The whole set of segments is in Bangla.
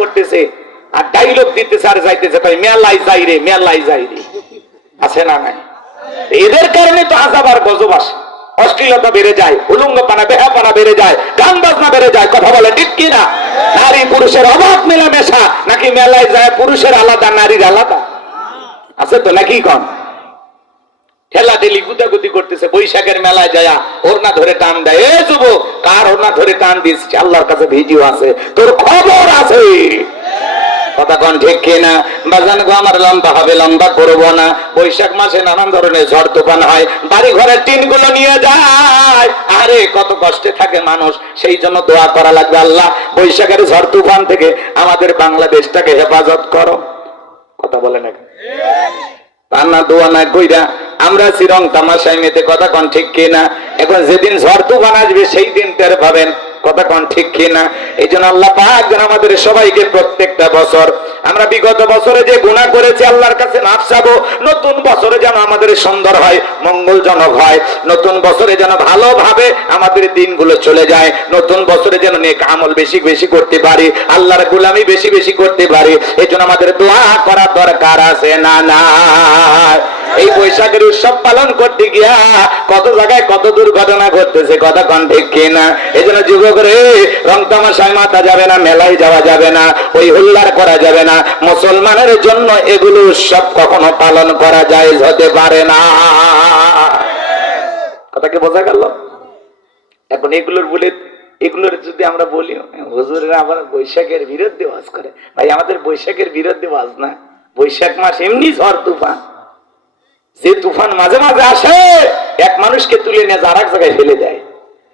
করতেছে আর ডায়লগ দিতেছে আর যাইতেছে তাই মেলাই যাই রে মেলাই যাই রে, আছে না নাই? এদের কারণে তো আযাব আর গজব আসে, অশ্লীলতা বেড়ে যায়, উলঙ্গপানা বেহাপানা বেড়ে যায়, গান বাজনা বেড়ে যায়। কথা বলে ঠিক কিনা? নারী পুরুষের অবাধ মেলামেশা, নাকি মেলায় যায় পুরুষের আলাদা নারীর আলাদা আছে তো নাকি? কম ঠেলা ঠেলি গুতাগুতি করতেছে, বৈশাখের মেলায় যায় ওড়না ধরে টান দেয়। এ যুবক, কার ওড়না ধরে টান দিয়েছিস? আল্লাহর কাছে ভিডিও আছে, তোর খবর আছে। কথা কোন ঠিক কিনা? বাজান গো, আমার লম্বা হবে, লম্বা করবো না। বৈশাখ মাসে নানান ধরনের ঝড় তুফান হয়, বাড়ি ঘরের টিনগুলো নিয়ে যায়। আরে কত কষ্টে থাকে মানুষ, সেই জন্য দোয়া করা লাগবে, আল্লাহ বৈশাখের ঝড় তুফান থেকে আমাদের বাংলাদেশটাকে হেফাজত করো। কথা বলে না না, দোয়া না কইরা আমরা চিরং তামাশায় মেতে। কথা কোন ঠিক কিনা? এখন যেদিন ঝড় তুফান আসবে সেই দিন টের পাবেন। কথা কোন ঠিক কিনা? এই জন্য আল্লাহ পাক যেন আমাদের সবাইকে প্রত্যেকটা বছর আমরা বিগত বছরে যে গুনাহ করেছি আল্লাহর কাছে মাফ চাবো, নতুন বছরে যেন আমাদের সুন্দর হয়, মঙ্গলজনক হয়, নতুন বছরে যেন ভালোভাবে আমাদের দিনগুলো চলে যায়, নতুন বছরে যেন নেক আমল বেশি বেশি করতে পারি, আল্লাহর গোলামি বেশি বেশি করতে পারি। এই জন্য আমাদের দোয়া করার দরকার আছে না? না, এই বৈশাখের উৎসব পালন করতে গিয়া কত জায়গায় কত দুর্ঘটনা ঘটতেছে। কথা কোন ঠিক কিনা? এই জন্য যুবক রে, রং তামাশায় মাতা যাবে না, মেলায় যাওয়া যাবে না, ওই হুল্লার করা যাবে না। মুসলমানের জন্য এগুলো উৎসব কখনো পালন করা জায়েজ হতে পারে না। কথা কি বোঝা গেল? এখন এগুলোর যদি আমরা বলি হুজুরেরা আবার বৈশাখের বিরুদ্ধে ওয়াজ করে, ভাই আমাদের বৈশাখের বিরুদ্ধে ওয়াজ না। বৈশাখ মাস এমনি ঝড় তুফান, যে তুফান মাঝে মাঝে আসে এক মানুষকে তুলে নিয়ে আর এক জায়গায় ফেলে দেয়,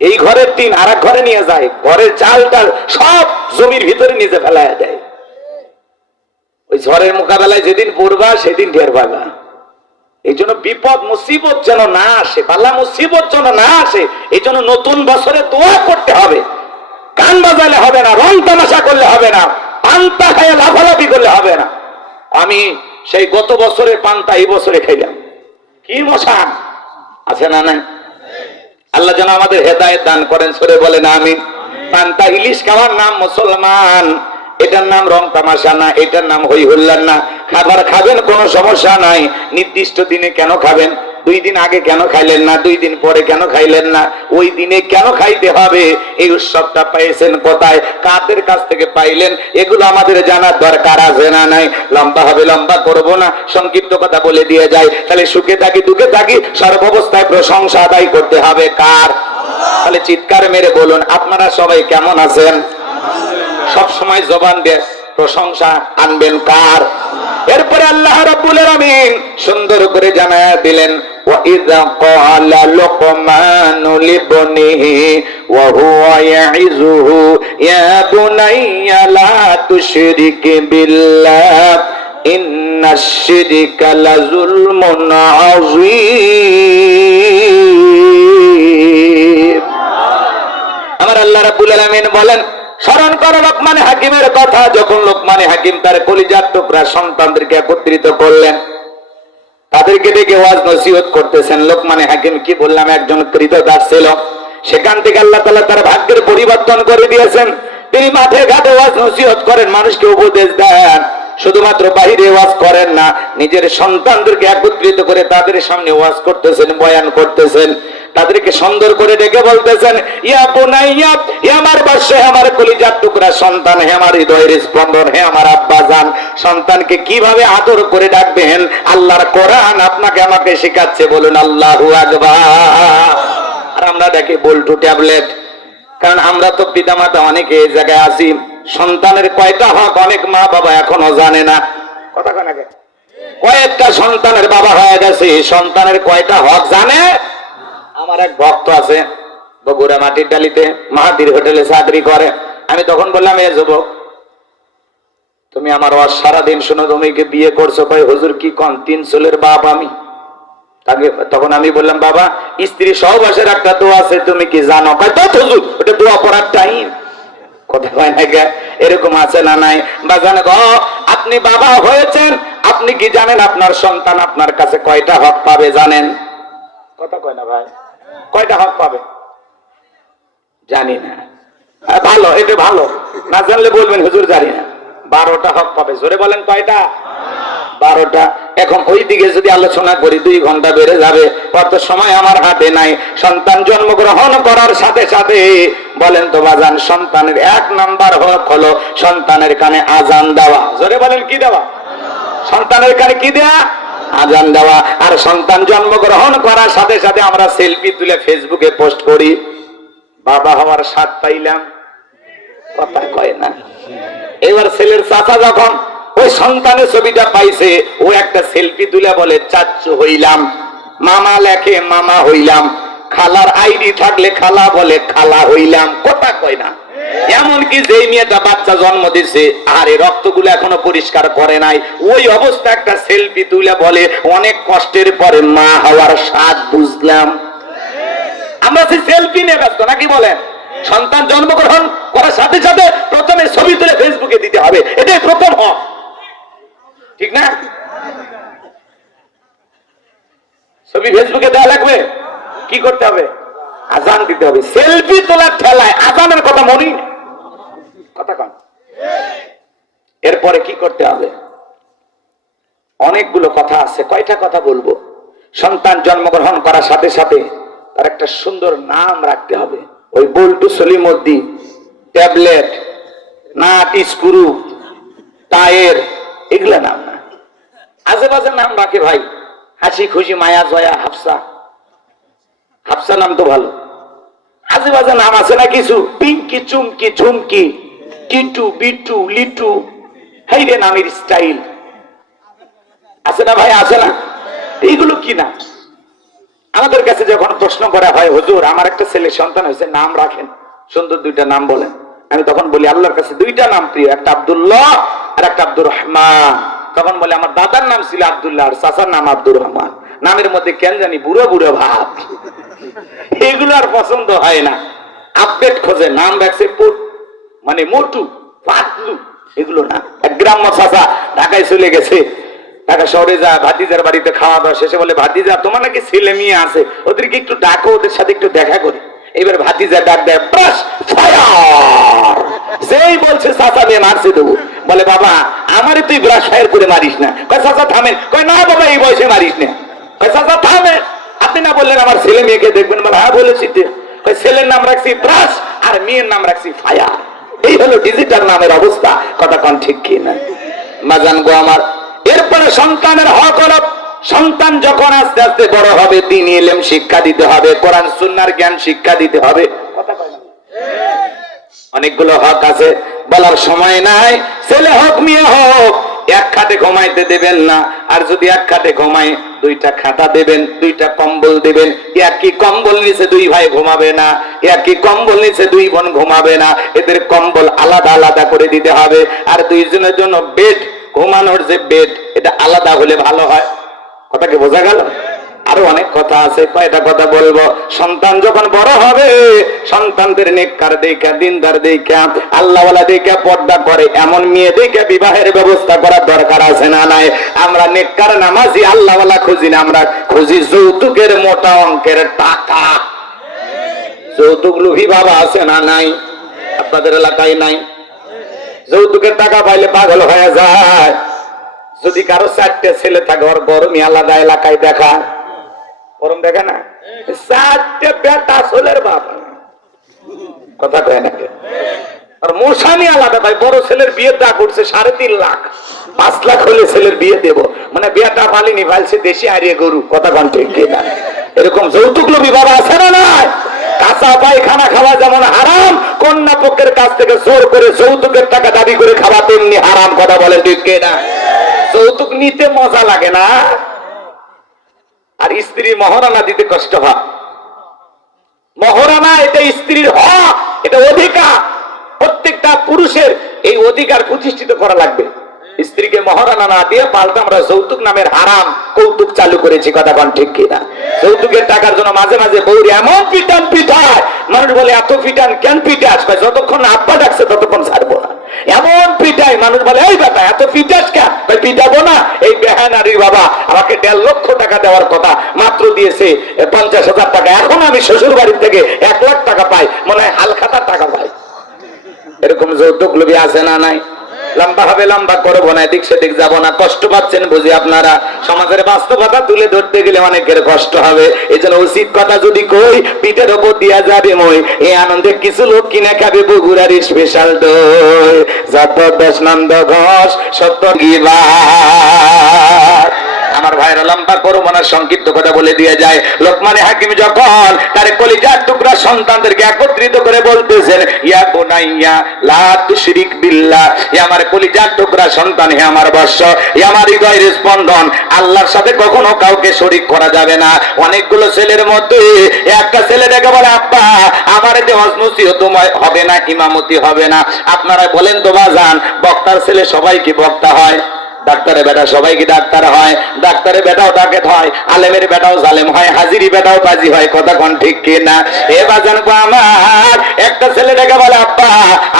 এই ঘরের টিন আর এক ঘরে নিয়ে যায়, ঘরের চাল টাল সব জমির ভিতরে নিচে ফেলায় দেয়। ওই ঝড়ের মোকাবেলায় যেদিন পড়বা সেদিন টের পাবা। এই জন্য বিপদ মুসিবত যেন না আসে, বালা মুসিবত যেন না আসে, এই জন্য নতুন বছরে দোয়া করতে হবে। গান বাজালে হবে না, রং তামাশা করলে হবে না, পান্তা খাইয়া লাফালাফি করলে হবে না। আমি সেই গত বছরের পান্তা এই বছরে খাইলাম, কি মশা আছে না? নাই? আল্লাহ যেন আমাদের হেদায়েত দান করেন, সরে বলেন আমিন। পান্তা ইলিশ খাওয়ার নাম মুসলমান, এটার নাম রং তামাশা না, এটার নাম হই হুল্লার না। খাবার খাবেন, কোনো সমস্যা নাই। নির্দিষ্ট দিনে কেন খাবেন? 2 দিন আগে কেন খাইলেন না? 2 দিন পরে কেন খাইলেন না? ওই দিনে কেন খাইতে হবে? এই উৎসবটা পাইছেন কোথায়, কাদের কাছ থেকে পাইলেন? এগুলো আমাদের জানার দরকার আছে না? নাই? লম্বা হবে, লম্বা করব না, সংক্ষিপ্ত কথা বলে দিয়ে যায়। তাহলে সুখে থাকি দুঃখে থাকি সর্বাবস্থায় প্রশংসা আদায় করতে হবে কার? তাহলে চিৎকার মেরে বলুন, আপনারা সবাই কেমন আছেন? সব সময় জবান দিয়ে প্রশংসা আনবেন কার? এরপরে আল্লাহ রাব্বুল আলামিন সুন্দর করে জানায়া দিলেন, ওয়া ইযা ক্বালা লুকমানু লিবনিহি ওয়া হুয়া ইয়াইযুহু ইয়া বুনাইয়া লা তুশরিক বিল্লাহ ইন্নাশ শিরকা লাযুলমুন আযীম। আমার আল্লাহ রাব্বুল আলামিন বলেন, স্মরণ করো লোকমানে হাকিমের কথা, যখন লোকমানে হাকিম তার কলিজার টুকরা সন্তানদেরকে একত্রিত করলেন, তাদেরকে ডেকে ওয়াজ নসিহত করতেছেন। লোকমানে হাকিম কি বললাম, একজন কৃতদাস ছিল, সেখান থেকে আল্লাহ তাআলা তার ভাগ্যের পরিবর্তন করে দিয়েছেন। তিনি মাঠে ঘাটে ওয়াজ নসিহত করেন, মানুষকে উপদেশ দেন। শুধুমাত্র বাহিরে ওয়াজ করেন না, নিজের সন্তানদেরকে একত্রিত করে তাদের সামনে ওয়াজ করতেছেন, বয়ান করতেছেন। তাদেরকে সুন্দর করে ডেকে বলতেছেন, ইয়া বুনাইয়া, হে আমার বাদশা, হে আমার কলিজার টুকরা সন্তান, হে আমার হৃদয়ের স্পন্দন, হে আমার আব্বাজান। সন্তানকে কিভাবে আদর করে ডাকবেন আল্লাহর কোরআন আপনাকে আমাকে শেখাচ্ছে। বলুন আল্লাহু আকবার। আর আমরা দেখি বল্টু ট্যাবলেট, কারণ আমরা তো পিতামাতা অনেকে এই জায়গায় আছি, সন্তানের কয়টা হক অনেক মা বাবা এখনো জানে না। কথা কেন? কয়েকটা সন্তানের বাবা হয়ে গেছে, সন্তানের কয়টা হক জানে? আমার এক ভক্ত আছে বগুড়া মাটির ডালিতে মাহাতির হোটেলে চাকরি করে। আমি তখন বললাম, এ যুবক, তুমি আমার ওয়াজ সারাদিন শুনো, তুমি কি বিয়ে করছো? ভাই হুজুর কি কন, 3 ছেলের বাপ আমি। তখন আমি বললাম, বাবা স্ত্রী সহবাসের একটা দোয়া আছে, তুমি কি জানো? হুজুর ওটা দোয়া পড়ার টাইম। কথা হয় না গে? এরকম আছে না নাই? বাজান গো, আপনি বাবা হয়েছেন, আপনি কি জানেন আপনার সন্তান আপনার কাছে কয়টা হক পাবে জানেন? কথা কয় না ভাই, কয়টা হক পাবে জানি না। ভালো, এটা ভালো, না জানলে বলবেন হুজুর জানি না। 12টা হক পাবে। জোরে বলেন কয়টা? 12টা। এখন ওই দিকে যদি আলোচনা করি 2 ঘন্টা বেড়ে যাবে, অত সময় আমার হাতে নাই। সন্তান জন্মগ্রহণ করার সাথে সাথে বলেন তো বাজান, সন্তানের 1 নাম্বার হক হলো সন্তানের কানে আজান দেওয়া। জোরে বলেন কি দেওয়া? সন্তানের কানে কি দেওয়া? আজান দেওয়া। আর সন্তান জন্মগ্রহণ করার সাথে সাথে আমরা সেলফি তুলে ফেসবুকে পোস্ট করি, বাবা হওয়ার স্বাদ পাইলাম, কথা কয় না। এবার ছেলের চাচা যখন ওই সন্তানের ছবিটা পাইছে, ও একটা সেলফি তুলে বলে চাচ্চু হইলাম, মামা লেখে মামা হইলাম, খালার আইডি থাকলে খালা বলে খালা হইলাম, কথা কয় না। এমনকি যেই মেয়েটা বাচ্চা জন্ম দিছে আর এই রক্তগুলো এখনো পরিষ্কার করে নাই, ওই অবস্থা একটা সেলফি তুলে বলে অনেক কষ্টের পরে মা হওয়ার স্বাদ বুঝলাম। আমরা সেই সেলফি নিয়ে ব্যস্ত, নাকি বলেন? সন্তান জন্মগ্রহণ করার সাথে সাথে প্রথমে ছবি তুলে ফেসবুকে দিতে হবে, এটাই প্রথম হক, ঠিক না? ছবি ফেসবুকে দেওয়া লাগবে, কি করতে হবে? আজান দিতে হবে। সেলফি তোলার ঠেলায় আজানের কথা মনে নেই, কথা কন। এরপরে কি করতে হবে? অনেকগুলো কথা আছে, কয়টা কথা বলবো। সন্তান জন্মগ্রহণ করার সাথে সাথে তার একটা সুন্দর নাম রাখতে হবে। ওই বল্টু Salimuddi, tablet, nut, screw, tyre, এগুলা নাম না, আজেবাজে নাম রাখে ভাই। হাসি খুশি, মায়া, জয়া, হাফসা। হাফসা নাম তো ভালো। আজেবাজে নাম আছে না কিছু, পিঙ্কি, চুমকি, ঝুমকি, টিটু, বিটু, লিটু, হেই রে নামের স্টাইল আছে না ভাই, আছে না? এইগুলো কি না? আমাদের কাছে যখন প্রশ্ন করা হয়, হুজুর আমার একটা ছেলে সন্তান হয়েছে, নাম রাখেন, সুন্দর 2টা নাম বলেন। আমি তখন বলি আল্লাহর কাছে 2টা নাম প্রিয়, একটা আব্দুল্লাহ আর একটা আব্দুর রহমান। তখন বলে আমার দাদার নাম ছিল আব্দুল্লাহ আর চাচার নাম আব্দুর রহমান, নামের মধ্যে কেন জানি বুড়ো বুড়ো ভাব, এগুলো আর পছন্দ হয় না। আপডেট খোঁজে, নাম রাখছে মানে মোটু, পাতলু, এগুলো না। এক গ্রাম্য চাচা ঢাকায় চলে গেছে, ঢাকা শহরে যা ভাতিজার বাড়িতে খাওয়া দাওয়া শেষে বলে, ভাতিজা তোমার নাকি ছেলে মেয়ে আছে, ওদেরকে একটু ডাকো, ওদের সাথে একটু দেখা করি। এবার ভাতিজা ডাক দেয়, ব্রাশ ফায়ার। যেই বলছে চাচা নিয়ে মারছে দেবো, বলে বাবা আমারে তুই ব্রাশ ফায়ার করে মারিস না। কয় চাচা থামেন, কয় না বাবা এই বয়সে মারিস না। কয় চাচা থামেন, আপনি না বললেন আমার ছেলে মেয়েকে দেখবেন? বলে হ্যাঁ বলেছি। কয় ছেলের নাম রাখছি ব্রাশ আর মেয়ের নাম রাখছি ফায়ার। এই হলো ডিজিটাল নামের অবস্থা, কথা কোন ঠিক কি না? মাজান গো আমার। এরপরে সন্তানের হক হলো, সন্তান যখন আস্তে আস্তে বড় হবে, দ্বীনি ইলম শিক্ষা দিতে হবে, কোরআন সুন্নাহর জ্ঞান শিক্ষা দিতে হবে। অনেকগুলো হক আছে, বলার সময় নাই। ছেলে হোক মেয়ে হোক, এক খাটে ঘুমাইতে দেবেন না, আর যদি এক খাটে ঘুমায় 2টা খাটা দেবেন, 2টা কম্বল দেবেন। একই কম্বল নিচে 2 ভাই ঘুমাবে না, একই কম্বল নিচে 2 বোন ঘুমাবে না, এদের কম্বল আলাদা আলাদা করে দিতে হবে। আর 2 জনের জন্য বেড, ঘুমানোর যে বেড, এটা আলাদা হলে ভালো হয়। কথা কি বোঝা গেল? আরো অনেক কথা আছে, কয়টা কথা বলবো। সন্তান যখন বড় হবে, সন্তানদের নেককার দেখা, দিনদার দেখা, আল্লাহওয়ালা দেখা, পর্দা করে এমন মেয়ে দেখে বিবাহের ব্যবস্থা করার দরকার আছে না নাই? আমরা নেককার নামাজি আল্লাহওয়ালা খুঁজি না, আমরা খুঁজি যৌতুকের মোটা অঙ্কের টাকা। যৌতুক লোভী বাবা আছে না নাই? আপনাদের এলাকায় নাই? যৌতুকের টাকা পাইলে পাগল হয়ে যায়। যদি কারো 4টে ছেলে থাকে, ওর গরমই আলাদা এলাকায় দেখা, গরম দেখে না? 4টে বেটা ছেলের বাপ, কথা কয় না? আর মশানি আলাদা ভাই। বড় ছেলের বিয়ে দা করছে 3.5 লাখ, 5 লাখ হলে ছেলের বিয়ে দেব, মানে বিয়েটা পালিনি, ফালছে দেশি হারিয়ে গরু, কথা কন ঠিক কিনা? এরকম যৌতুক লোভী বাবা আছে না নাই? কাঁচা পায়খানা খাওয়া যেমন হারাম, কন্যা পক্ষের কাছ থেকে জোর করে যৌতুকের টাকা দাবি করে খাওয়া তেমনি হারাম, কথা বলে ঠিক কিনা? যৌতুক নিতে মজা লাগে না, আর স্ত্রীর মহারানা দিতে কষ্ট হয়। মহারানা এটা স্ত্রীর হক, এটা অধিকার। প্রত্যেকটা পুরুষের এই অধিকার প্রতিষ্ঠিত করা লাগবে। স্ত্রীকে মহারানা না দিয়ে পাল্টা আমরা যৌতুক নামের হারাম কৌতুক চালু করেছি, কথা কোন ঠিক কিনা? যৌতুকের টাকার জন্য মাঝে মাঝে বউরি এমন পিটান পিটায়, মানুষ বলে এত পিটান কেন পিটাস? যতক্ষণ আব্বা ডাকছে ততক্ষণ ছাড়বো না। এমন পিটাই, মানুষ বলে এই বেটা এত পিটাস কেন? পিটাবো না। এই বেহানারির বাবা আমাকে 1.5 লক্ষ টাকা দেওয়ার কথা, মাত্র দিয়েছে 50,000 টাকা। এখন আমি শ্বশুর বাড়ির থেকে 1 লাখ টাকা পাই, মনে হয় হালখাতার টাকা পাই। এরকম যৌতুক লোভী আছে না নাই? লম্বা হবে, লম্বা করবো না, এদিক সেদিক যাবো না। কষ্ট পাচ্ছেন বুঝি আপনারা, সমাজের বাস্তবতা তুলে ধরতে গেলে অনেকের কষ্ট হবে। এই জন্য উচিত কথা যদি কই, পিঠের ওপর দিয়া যাবে মই। এই আনন্দে কিছু লোক কিনে খাবে বগুড়ার স্পেশাল দই। জবরদস্ত নন্দ ঘোষ সত্য গিবা। আমার ভাইরা লম্বা করবো না, সংক্ষিপ্ত কথা বলে দিয়ে যায়। লোকমানে হাকিম যখন তার কলিজার টুকরা সন্তানদেরকে একত্রিত করে বলতেছেন, ইয়া বুনাইয়া লা তুশরিক বিল্লাহ, হে আমার কলিজার টুকরা সন্তান, হে আমার বৎস, হে আমার হৃদয়ের স্পন্দন, আল্লাহর সাথে কখনো কাউকে শরীক করা যাবে না। অনেকগুলো ছেলের মধ্যে একটা ছেলে দেখে বলে, আব্বা আমার যে হজ নসিহত হবে না, ইমামতি হবে না। আপনারা বলেন তো বাজান, বক্তার ছেলে সবাই কি বক্তা হয়? ডাক্তারের বেটা সবাই কি ডাক্তার হয়? ডাক্তারের বেটাও ডাকেত হয়, আলেমের বেটাও জালেম হয়, হাজিরি বেটাও বাজি হয়। কথা কোন ঠিক কিনা? এ বাজান গো আমার, একটা ছেলে ডেকে বলে, আব্বা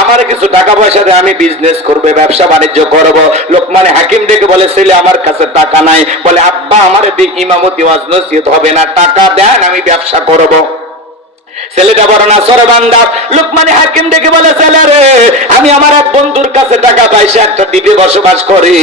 আমার কিছু টাকা পয়সা দিয়ে আমি বিজনেস করব, ব্যবসা বাণিজ্য করব। লোকমানে হাকিম ডেকে বলে, ছেলে আমার কাছে টাকা নাই। বলে, আব্বা আমার ইমামতি ওয়াজ নসিহত হবে না, টাকা দেন আমি ব্যবসা করব। ছেলেটা বড় না সরবান্দা। লোকমানে হাকিম দেখে বলে, ছেলে রে, আমি আমার এক বন্ধুর কাছে টাকা পাইছি, একটা দ্বীপে বসবাস করি।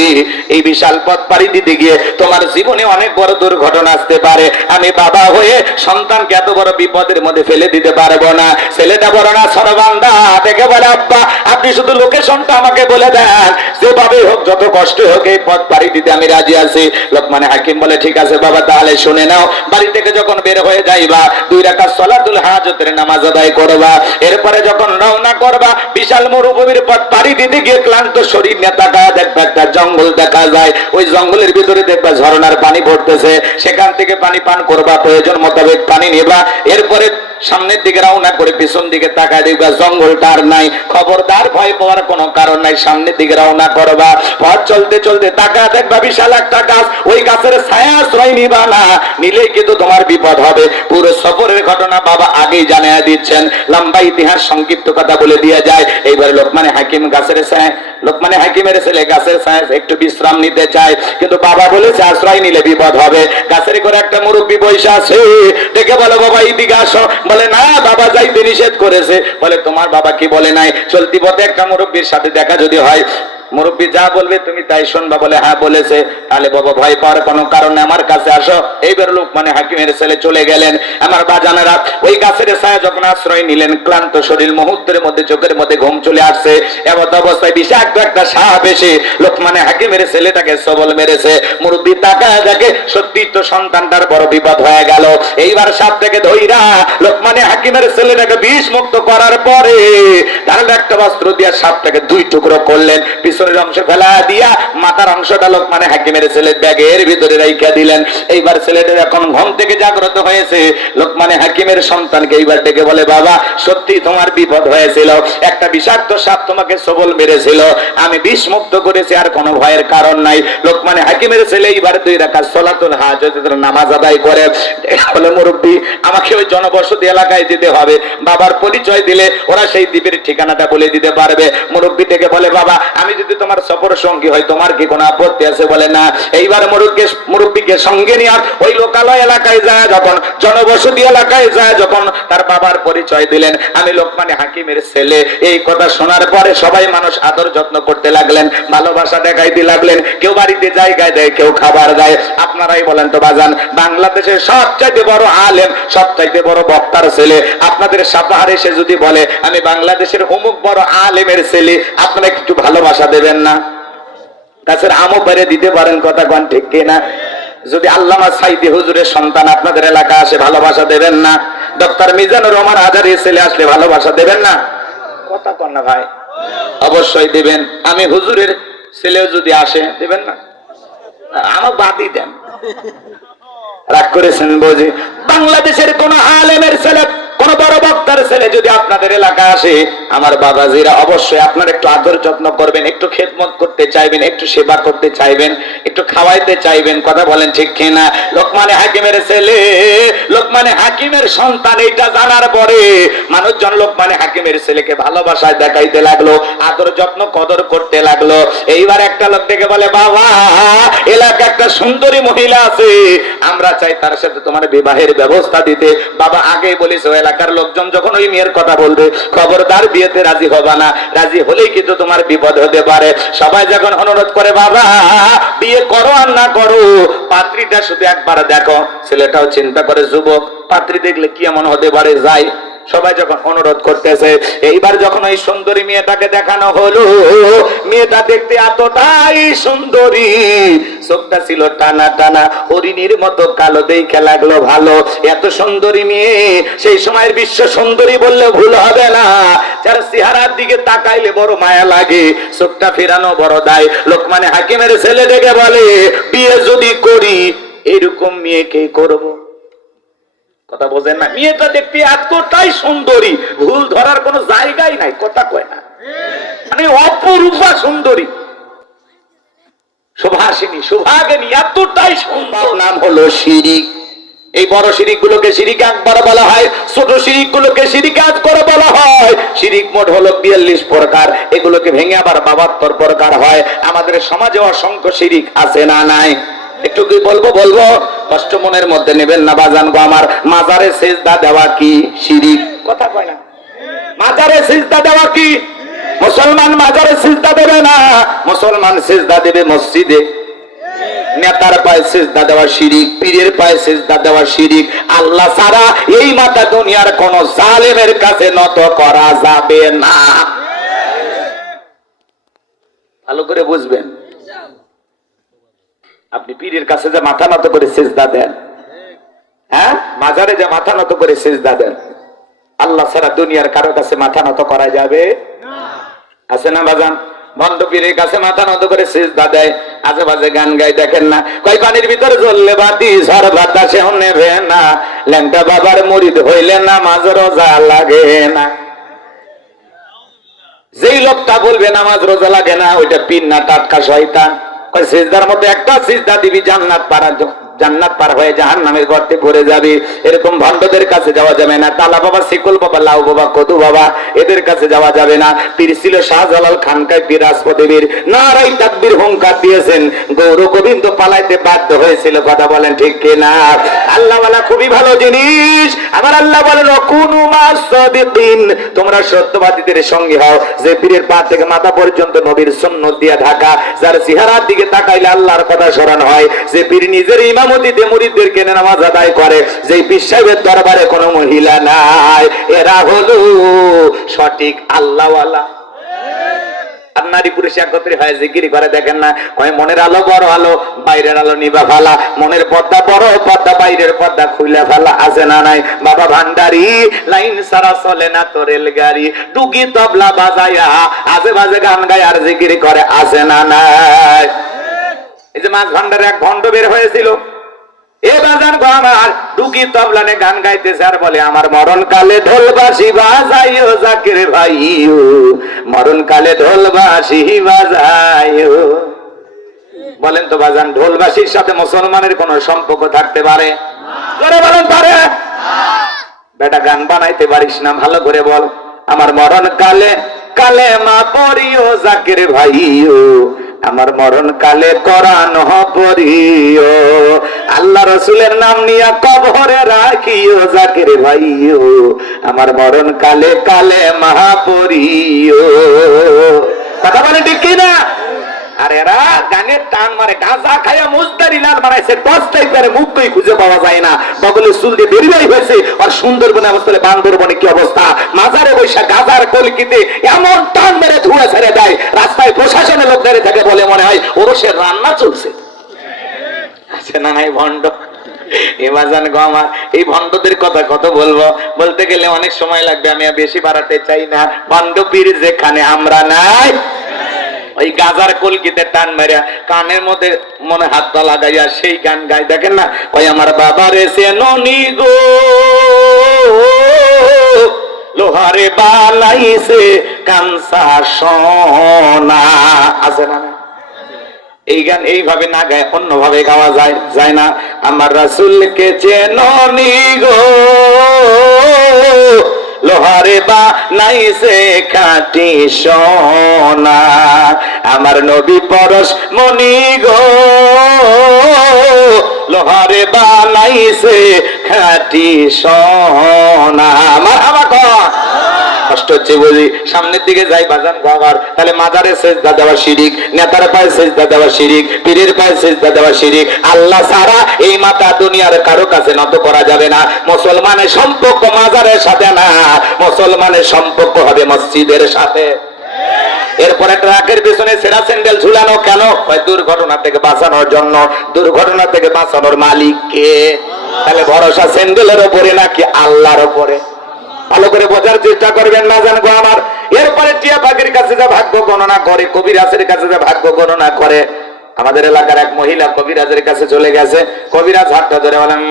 এই বিশাল পথ পাড়ি দিতে গিয়ে তোমার জীবনে অনেক বড় দুর্ঘটনা আসতে পারে। আমি বাবা হয়ে সন্তানকে এত বড় বিপদের মধ্যে ফেলে দিতে পারবো না। ছেলেটা বড় না সরবান্দা দেখে বলে, আব্বা আপনি শুধু লোকেশনটা আমাকে বলে দেন, যেভাবে হোক যত কষ্ট হোক এই পথ পাড়ি দিতে আমি রাজি আছি। লোকমানে হাকিম বলে, ঠিক আছে বাবা, তাহলে শুনে নাও। বাড়ি থেকে যখন বের হয়ে যাইবা, 2 রাকাত সালাতুল হাজতের নামাজ আদায় করবা। এরপরে যখন রওনা করবা, বিশাল মরুভূমির পথ পাড়ি দিতে গিয়ে ক্লান্ত শরীর নিয়ে তাকায় দেখবা একটা জঙ্গল দেখা যায়। ওই জঙ্গলের ভিতরে দেখবা ঝর্ণার পানি পড়তেছে, সেখান থেকে পানি পান করবা, প্রয়োজন মোতাবেক পানি নেবা। এরপরে সামনের দিকে রওনা করে পিছন দিকে তাকায় দেখবা জঙ্গলটা আর নাই। খবরদার ভয় পাওয়ার কোনো কারণ নাই, সামনের দিকে রওনা করবা। পথ চলতে চলতে তাকায় দেখবা বিশাল একটা গাছ, ওই গাছের ছায়া আশ্রয় নিবা না, নিলে কিন্তু তোমার বিপদ হবে। পুরো সফরের ঘটনা বাবা আগেই জানিয়ে দিচ্ছেন, লম্বা ইতিহাস সংক্ষিপ্ত কথা বলে দিয়ে যায়। এইবার লোকমানে হাকিম গাছের ছায়া, লোকমানে হাকিমের ছেলে গাছের ছায়া একটু বিশ্রাম নিতে চায়, কিন্তু বাবা বলেছে আশ্রয় নিলে বিপদ হবে। গাছের করে একটা মুরব্বী বৈশা আছে, দেখে বলে, বাবা এইদিকে আসো। বলে, না বাবা যাইতে নিষেধ করেছে। বলে, তোমার বাবা কি বলে নাই? চলতি পথে একটা মুরব্বীর সাথে দেখা যদি হয়, মুরব্বী যা বলবে তুমি তাই শুনবা। বলে, হ্যাঁ বলেছে। তাহলে বাবা ভয় পাওয়ার কোনো কারণে আমার কাছে আসো। এইবার লোকমানে হাকিমের ছেলে চলে গেলেন। আমার বাজানেরা, ওই গাছের ছায়া যখন আশ্রয় নিলেন, ক্লান্ত শরীর মুহূর্তের মধ্যে চোখের মধ্যে ঘুম চলে আসছে। এমত অবস্থায় বিষাক্ত একটা সাপ এসে লোকমানে হাকিমের ছেলেটাকে সবল মেরেছে। মুরব্বী তাকায় দেখে সত্যি তো সন্তানটার বড় বিপদ হয়ে গেল। এইবার সাপটাকে ধইরা লোকমানে হাকিমের ছেলেটাকে বিষ মুক্ত করার পরে তাহলে একটা বস্ত্র দিয়ে সাপটাকে 2 টুকরো করলেন। পিছনের অংশ ফেলা দিয়া মাথার অংশটা লোকমানে হাকিমের ছেলের ব্যাগের ভিতরে রাইখা দিলেন। এইবার ছেলেটা এখন ঘুম থেকে জাগ্রত হয়েছে। লোকমানে হাকিমের সন্তানকে এইবার ডেকে বলে, বাবা সত্যি তোমার বিপদ হয়েছিল, একটা বিষাক্ত সাপ তোমাকে সবল মেরেছিল, আমি বিষ মুক্ত করেছি, আর কোনো ভয়ের কারণ নাই। লোকমানে হাকিমের ছেলে এইবার 2 রাকাত সালাতুল হাজতের নামাজ আদায় করে বলে, মুরব্বী আমাকে ওই জনবসতি এলাকায় যেতে হবে, বাবার পরিচয় দিলে ওরা সেই দ্বীপের ঠিকানাটা বলে দিতে পারবে। মুরব্বী থেকে বলে, বাবা আমি যদি তোমার সফর সঙ্গী হয় তোমার কি কোনো আপত্তি আছে? বলে, না। এইবার মুরব্বীকে সঙ্গে নিয়ে ওই লোকালয় এলাকায় যায়, যখন জনবসতি এলাকায় যায়, যখন তার বাবার পরিচয় দিলেন, আমি লোকমানে হাকিমের ছেলে। এই কথা শোনার পরে সবাই মানুষ আদর যত্ন করতে লাগলেন, ভালোবাসা দেখাইতে লাগলেন। কেউ বাড়িতে জায়গায় দেয়, কেউ খাবার দেয়। আপনারাই বলেন তো বাজান, বাংলাদেশের সবচাইতে বড় আলেম, সবচাইতে বড় বক্তার ছেলে আপনাদের সাপাহারে এসে যদি বলে আমি বাংলাদেশের অমুক বড় আলেমের ছেলে, আপনারা একটু ভালোবাসা দেবেন না? গাছের আমও পেরে দিতে পারেন, কথা কোন ঠিক কিনা? যদি আল্লামা সাইদি হুজুরের সন্তান আপনাদের এলাকা আসে, ভালোবাসা দেবেন না? ডক্টর মিজানুর রহমান আজারির ছেলে আসলে ভালোবাসা দেবেন না? কথা কন না ভাই, অবশ্যই দেবেন। আমি হুজুরের ছেলেও যদি আসে, দেবেন না? আমার বাদই দেন, রাগ করেছেন বুঝি। বাংলাদেশের কোন আলেমের ছেলে, কোন বড় বক্তার ছেলে যদি আপনাদের এলাকা আসে, আমার বাবাজিরা অবশ্যই আপনার একটু আদর যত্ন করবেন, একটু খেদমত করতে চাইবেন, একটু সেবা করতে চাইবেন, একটু খাওয়াইতে চাইবেন। কথা বলেন ঠিক কিনা? লোকমানে হাকিমের ছেলে, লোকমানে হাকিমের সন্তান, এটা জানার পরে মানুষজন লোকমানে হাকিমের ছেলেকে ভালোবাসায় দেখাইতে লাগলো, আদর যত্ন কদর করতে লাগলো। এইবার একটা লোক দেখে বলে, বাবা এলাকা একটা সুন্দরী মহিলা আছে, আমরা চাই তার সাথে তোমার বিবাহের ব্যবস্থা দিতে। বাবা আগেই বলেছে এলাকার লোকজন যখন ওই মেয়ের কথা বলবে, খবরদার বিয়েতে রাজি হবা না, রাজি হলেই কিন্তু তোমার বিপদ হতে পারে। সবাই যখন অনুরোধ করে, বাবা বিয়ে করো আর না করো, পাত্রীটা শুধু একবার দেখো। ছেলেটাও চিন্তা করে, যুবক পাত্রী দেখলে কি এমন হতে পারে, যাই। সবাই যখন অনুরোধ করতেছে, এইবার যখন ওই সুন্দরী মেয়েটাকে দেখানো হলো, মেয়েটা দেখতে এতটাই সুন্দরী, চোখটা ছিল টানা টানা, হরিণীর মতো কালো, দেখে লাগলো ভালো। এত সুন্দরী মেয়ে, সেই সময়ের বিশ্ব সুন্দরী বললে ভুল হবে না, যার চেহারার দিকে তাকাইলে বড় মায়া লাগে, চোখটা ফেরানো বড় দায়। লোকমানে হাকিমের ছেলে দেখে বলে, বিয়ে যদি করি এরকম মেয়েকে করবো। কথা বোঝেন না? মেয়েটা দেখতে এতটাই সুন্দরী, ভুল ধরার কোনো জায়গাই নাই, কথা কয় না, মানে অপরূপা সুন্দরী, সুভাষিনী, সুভাগিনী, এতটাই সুন্দর। নাম হলো শিরিক। এই বড় শিরিক গুলোকে শিরিক আকবার বলা হয়, ছোট শিরিক গুলোকে শিরিক আকবার বলা হয়। শিরিক মোট হলো 42 প্রকার, এগুলোকে ভেঙে আবার 72 প্রকার হয়। আমাদের সমাজে অসংখ্য শিরিক আছে না নাই? একটু কি বলবো? কষ্ট মনের মধ্যে নেবেন না বাজান গো আমার। মাজারে সিজদা দেওয়া কি শিরিক? কথা কয় না। মাজারে সিজদা দেওয়া কি? মুসলমান মাজারে সিজদা দেবে না, মুসলমান সিজদা দেবে মসজিদে। নেতার পায়ে সিজদা দেওয়া শিরিক, পীরের পায়ে সিজদা দেওয়া শিরিক। আল্লাহ ছাড়া এই মাথা দুনিয়ার কোন জালেমের কাছে নত করা যাবে না। ভালো করে বুঝবেন। আপনি পীরের কাছে যে মাথা নত করে সিজদা দেন, হ্যাঁ, মাজারে যে মাথা নত করে সিজদা দেন, আল্লাহ ছাড়া দুনিয়ার কারো কাছে মাথা নত করা যাবে না। আছে না বাজান? ভণ্ড পীরের কাছে মাথা নত করে সিজদা দেয়, আজেবাজে গান গায়। দেখেন না, কয় পানির ভিতরে জ্বললে বাতি, ঝড় বাতাসেও নেবে না, ল্যাংটা বাবার মুরিদ হইলে নামাজ রোজা লাগে না। যেই লোকটা বলবে নামাজ রোজা লাগে না, ওইটা পীর না টাটকা শয়তান। সিজদার মতো একটা সিজদা দিবি, জান্নাত পার হয়ে জাহান্নামের গর্তে পড়ে যাবে। এরকম ভণ্ডদের কাছে যাওয়া যাবে না। তালা বাবা, শিকল বাবা, লাউ বাবা, কদু বাবা, এদের কাছে যাওয়া যাবে না। পীর ছিল শাহজালাল খানকায়, পীর রাজপদেবীর নারাই তাকবীর হুঙ্কার দিয়েছেন, গৌর গোবিন্দ পালাইতে বাধ্য হয়েছিল। কথা বলেন ঠিক কিনা? আল্লাহ ওয়ালা খুবই ভালো জিনিস। আমার আল্লাহ বলেন, কুনু মাস-সাদিকিন, তোমরা সত্যবাদীদের সঙ্গে হও। যে পীরের পা থেকে মাথা পর্যন্ত নবীর সুন্নাত দিয়ে ঢাকা, যার চেহারার দিকে তাকাইলে আল্লাহর কথা স্মরণ হয়, যে পীর নিজের ইমামতিতে মুরিদদেরকে নামাজ আদায় করে, যে পীর সাহেবের দরবারে কোনো মহিলা নাই, এরা হলো সঠিক আল্লাহ ওয়ালা। আর নারী পুরুষ একত্রে হয় জিকির করে। দেখেন না, কয় মনের আলো বড় আলো, বাইরের আলো নিবা ফেলা, মনের পর্দা বড় পর্দা, বাইরের পর্দা খুলে ফেলা। আছে না নাই? বাবা ভান্ডারি, লাইন সারা চলে না তো রেলগাড়ি, ডুগি তবলা বাজায়া আজে বাজে গান গায় আর জিকির করে। আছে না নাই? এই যে মাছ ভান্ডারে এক ভণ্ড বের হয়েছিল, এ বাজান গো আমার, ডুগি তবলানে গান গাইতেছে আর বলে, আমার মরণ কালে ঢোল বাঁশি বাজাইও জাকির ভাইও, মরণ কালে ঢোল বাঁশি বাজাইও। বলেন তো বাজান, ঢোল বাঁশির সাথে মুসলমানের কোন সম্পর্ক থাকতে পারে? জোরে বলেন, পারে? বেটা গান বানাইতে পারিস না, ভালো করে বল, আমার মরণ কালে কালেমা পড়িও জাকির ভাইও, আমার মরণ কালে কোরআন পড়িও, আল্লাহ রাসূলের নাম নিয়া কবরে রাখিও জাকির ভাইও, আমার মরণ কালে কালেমা পড়িও। কথা বলে ঠিক কিনা? আর এরা গানের টান মারে, গাঁজা খাইয়া মুজদারি লাল মারাইছে, 10 টাইপের মুক্তই খুঁজে পাওয়া যায় না। বগলে চুল দিয়ে বেরিয়ে হয়েছে। আর সুন্দরবনে অবস্থায়, বান্দরবনে কি অবস্থা, মাজারে বৈশা গাজার কলকিতে এমন টান মেরে ধুয়ে ছেড়ে দেয়, রাস্তায় প্রশাসনের লোক দাঁড়িয়ে থাকে, বলে মনে হয় ওরসের রান্না চলছে। আছে না নাই ভণ্ড? এবাজান গো আমার, এই ভণ্ডদের কথা কত বলবো, বলতে গেলে অনেক সময় লাগবে, আমি বেশি বাড়াতে চাই না। ভণ্ড পীর যেখানে আমরা নাই, ওই গাজার কলকিতে টান মারিয়া কানের মধ্যে মনে হাতটা লাগাইয়া সেই গান গায়। দেখেন না, ওই আমার বাবার এসে ননি গো লোহারে বানাইছে কাঁসা সোনা। আছে না? এই গান এইভাবে না গায়, অন্যভাবে গাওয়া যায়, যায় না? আমার রাসূলকে চেননি গো লোহারে বানাইছে খাঁটি সোনা, আমার নবী পরশ মনি গো লোহারে বানাইছে খাঁটি সোনা। মারহাবা কর। কষ্ট হচ্ছে বুঝি, সামনের দিকে যাই বাজান বাবার, তাহলে মাজারে সেজদা দেওয়া শিরিক, নেতার পায়ে সেজদা দেওয়া শিরিক, পীরের পায়ে সেজদা দেওয়া শিরিক। আল্লাহ ছাড়া এই মাথা দুনিয়ার কারো কাছে নত করা যাবে না। মুসলমানের সম্পর্ক মাজারের সাথে না, মুসলমানের সম্পর্ক হবে মসজিদের সাথে। এরপরে ট্রাকের পেছনে সেরা স্যান্ডেল ঝুলানো কেন? দুর্ঘটনা থেকে বাঁচানোর জন্য। দুর্ঘটনা থেকে বাঁচানোর মালিক কে? তাহলে ভরসা স্যান্ডেলের উপরে নাকি আল্লাহর উপরে? ভালো করে বোঝার চেষ্টা করবেন না জানবো আমার। এরপরে টিয়া পাখির কাছে যা ভাগ্য গণনা করে, কবিরাজের কাছে যা ভাগ্য গণনা করে। আমাদের এলাকার এক মহিলা কবিরাজের কাছে চলে গেছে। কবিরাজ হাতটা ধরে বলেন,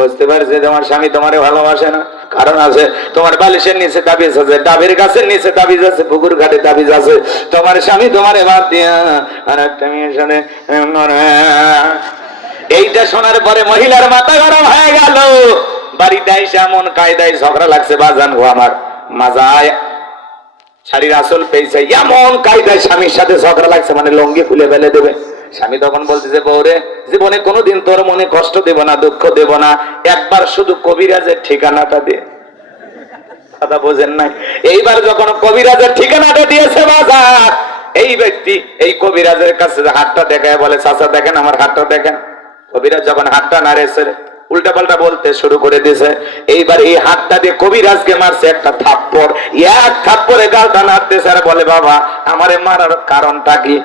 বুঝতে পারছে তোমার স্বামী তোমারে ভালোবাসে না, কারণ আছে তোমার বালিশের নিচে তাবিজ আছে, ডাবের গাছের নিচে তাবিজ আছে, পুকুর ঘাটে তাবিজ আছে, তোমার স্বামী তোমারে বাদ দিয়া আর একটা মেয়ের সাথে। এইটা শোনার পরে মহিলার মাথা গরম হয়ে গেল। বাড়িতে এসে এমন কায়দায় ঝগড়া লাগছে বাজান গো আমার, মাজায় শাড়ির আসল পেয়েছে, এমন কায়দায় স্বামীর সাথে ঝগড়া লাগছে, মানে লঙ্গি খুলে ফেলে দেবে। স্বামী তখন বলতেছে, বউরে জীবনে কোনোদিন তোর মনে কষ্ট দেব না, দুঃখ দেব না, একবার শুধু কবিরাজের ঠিকানাটা দে। কথা বোঝেন নাই? এইবার যখন কবিরাজের ঠিকানাটা দিয়েছে বাজার, এই ব্যক্তি এই কবিরাজের কাছে হাতটা দেখায় বলে, চাচা দেখেন আমার হাতটা দেখেন। কবিরাজ যখন হাতটা নাড়েছে, উল্টা পাল্টা বলতে শুরু করে দিয়েছে। এইবার এই হাতটা দিয়ে কবিরাজকে মারছে একটা থাপ্পড়, এক থাপ্পড়ে গালটা নাড়তেছে আর বলে, বাবা আমারে মারার কারণটা কি?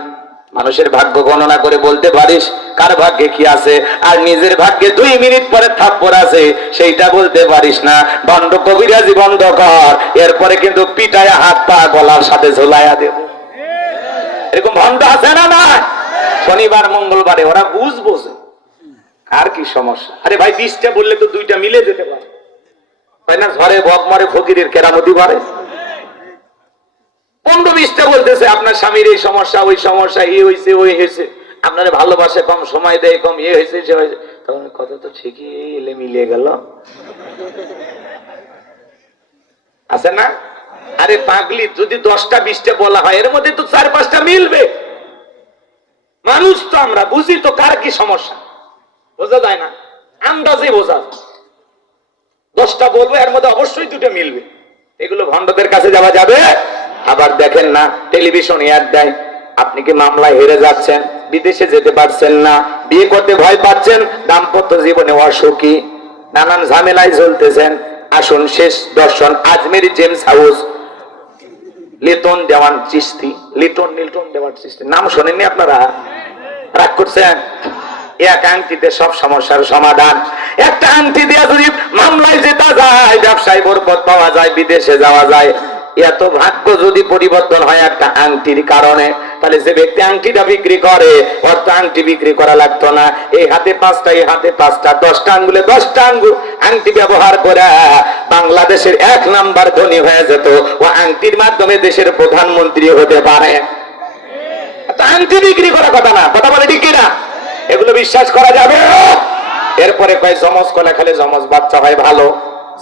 মানুষের ভাগ্য গণনা করে বলতে পারিস কার ভাগ্যে কি আছে? আর নিজের ভাগ্যে 2 মিনিট পরে থাপ্পড় আছে, সেইটা বলতে পারিস না। বন্ধ কবিরাজি বন্ধ কর, এরপরে কিন্তু পিটায়া হাত পা গলার সাথে ঝোলাইয়া দেব। এরকম ভণ্ড আছে না? না, শনিবার মঙ্গলবারে ওরা বোঝে আর কি সমস্যা। আরে ভাই 20টা বললে তো 2টা মিলে যেতে পারে, তাই না? ঝড়ে বক মরে ফকিরের কেরামতি পারে। 15-20টা বলতেছে আপনার স্বামীর এই সমস্যা, ওই সমস্যা, এই হয়েছে, ওই হয়েছে, আপনার ভালোবাসে কম, সময় দেয় কম, এ হয়েছে, সে হয়েছে। তখন কথা তো ঠিকই এলে মিলিয়ে গেল, আছে না? আরে পাগলি, যদি 10টা 20টা বলা হয়, এর মধ্যে তো 4-5টা মিলবে। মানুষ তো আমরা বুঝি তো কার কি সমস্যা, বোঝা যায় না, আন্দাজে বোঝা। 10টা বলবো, এর মধ্যে অবশ্যই 2টা মিলবে। এগুলো ভণ্ডদের কাছে যাওয়া যাবে? আবার দেখেন না, টেলিভিশনে অ্যাড দেয়, আপনি কি মামলায় হেরে যাচ্ছেন, বিদেশে যেতে পারছেন না, বিয়ে করতে ভয় পাচ্ছেন, দাম্পত্য জীবনে অসুখী, নানান ঝামেলায় চলতেছেন, আসুন শেষ দর্শন আজমেরি জেমস হাউস, লিটন দেওয়ান চিস্তি, লিটন দেওয়ান চিস্তি, নাম শোনেননি আপনারা? রাগ করছেন? এক আংটিতে সব সমস্যার সমাধান। একটা আংটি দিয়ে যদি মামলায় জেতা যায়, ব্যবসায় বরকত পাওয়া যায়, বিদেশে যাওয়া যায়। এত ভাগ্য যদি পরিবর্তন হয় একটা আংটির কারণে, তাহলে যে ব্যক্তি আংটিটা বিক্রি করে, অর্থ আংটি বিক্রি করা লাগতো না। এই হাতে 5টা, এই হাতে 5টা, 10টা আঙ্গুলে 10টা আঙ্গুল আংটি ব্যবহার করে বাংলাদেশের 1 নাম্বার ধনী হয়ে যেত। ও আংটির মাধ্যমে দেশের প্রধানমন্ত্রী হতে পারে। আংটি বিক্রি করা কথা না, কথা বলে ঠিক কিনা? এগুলো বিশ্বাস করা যাবে? এরপরে কয় জমজ কলা খেলে জমজ বাচ্চা হয় ভালো।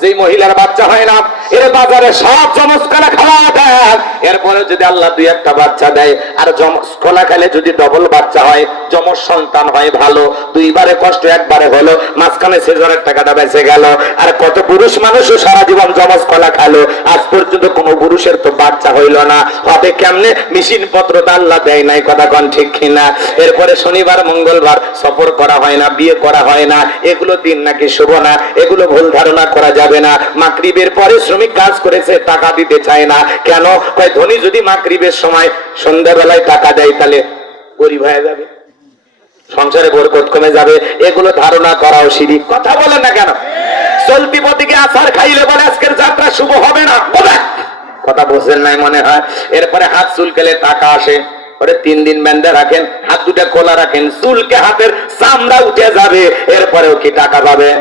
যেই মহিলার বাচ্চা হয় না, এর বাজারে সব জমজ কলা খাওয়া দেয়। এরপরে যদি আল্লাহ 2-1টা বাচ্চা দেয়, আর জমজ কলা খেলে যদি ডবল বাচ্চা হয়, যমজ সন্তান হয় ভালো। 2বারে কষ্ট, 1বারে হলো, মাঝখানে সেজনের টাকাটা বেঁচে গেল। আর কত পুরুষ মানুষও সারা জীবন জমজ কলা খেলো, আজ পর্যন্ত কোনো পুরুষের তো বাচ্চা হইল না। হবে কেমনে? মেশিন পত্র তো আল্লাহ দেয় নাই, কথা কন ঠিক কিনা? এরপরে শনিবার মঙ্গলবার সফর করা হয় না, বিয়ে করা হয় না, এগুলো দিন নাকি শুভ না, এগুলো ভুল ধারণা করা যাবে না। মাগরিবের পরে শ্রমিক কাজ করেছে, টাকা দিতে চায় না, কেন? কয় ধনী যদি মাগরিবের সময় সন্ধ্যাবেলায় টাকা দেয়, তাহলে গরিব হয়ে যাবে, সংসারে বরকত কমে যাবে। এগুলো ধারণা করাও শিরিক। কথা বলেন না কেন? চলতি পথিকে আছার খাইলে বলে আজকের যাত্রা শুভ হবে না, কথা বোঝেন নাই মনে হয়। এরপরে হাত চুলকেলে টাকা আসে, ওরে 3 দিন বেঁধে রাখেন, হাত 2টা খোলা রাখেন, চুলকে হাতের চামড়া উঠে যাবে, এরপরেও কি টাকা পাবে?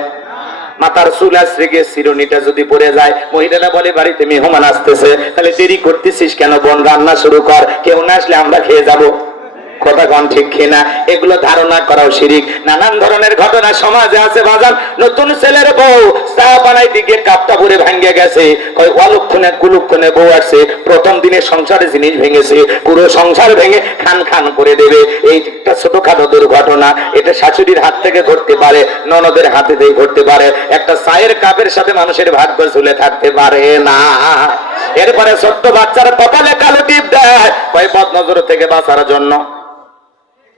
মাথার চুল আসছে গিয়ে চিরুনিটা যদি পড়ে যায়, মহিলারা বলে বাড়িতে মেহমান আসতেছে, তাহলে দেরি করতেছিস কেন বোন, রান্না শুরু কর, কেউ না আসলে আমরা খেয়ে যাব। কথা কোন ঠিক কিনা? এগুলো ধারণা করাও শিরিক। নানান ধরনের ঘটনা সমাজে আছে বাজার। নতুন ছেলের বউ চা বানাই দিকে কাপটা ভরে ভাঙ্গে গেছে, ওই অলক্ষণে কুলক্ষণে বউ আসছে, প্রথম দিনে সংসারে জিনিস ভেঙেছে, পুরো সংসার ভেঙে খান খান করে দেবে। এই একটা ছোটখাটো দুর্ঘটনা, এটা শাশুড়ির হাত থেকে ঘটতে পারে, ননদের হাতে দিয়ে ঘটতে পারে, একটা চায়ের কাপের সাথে মানুষের ভাগ্য ঝুলে থাকতে পারে না। এরপরে ছোট্ট বাচ্চারা কপালে কালো টিপ দেয়, ওই বদনজর থেকে বাঁচার জন্য।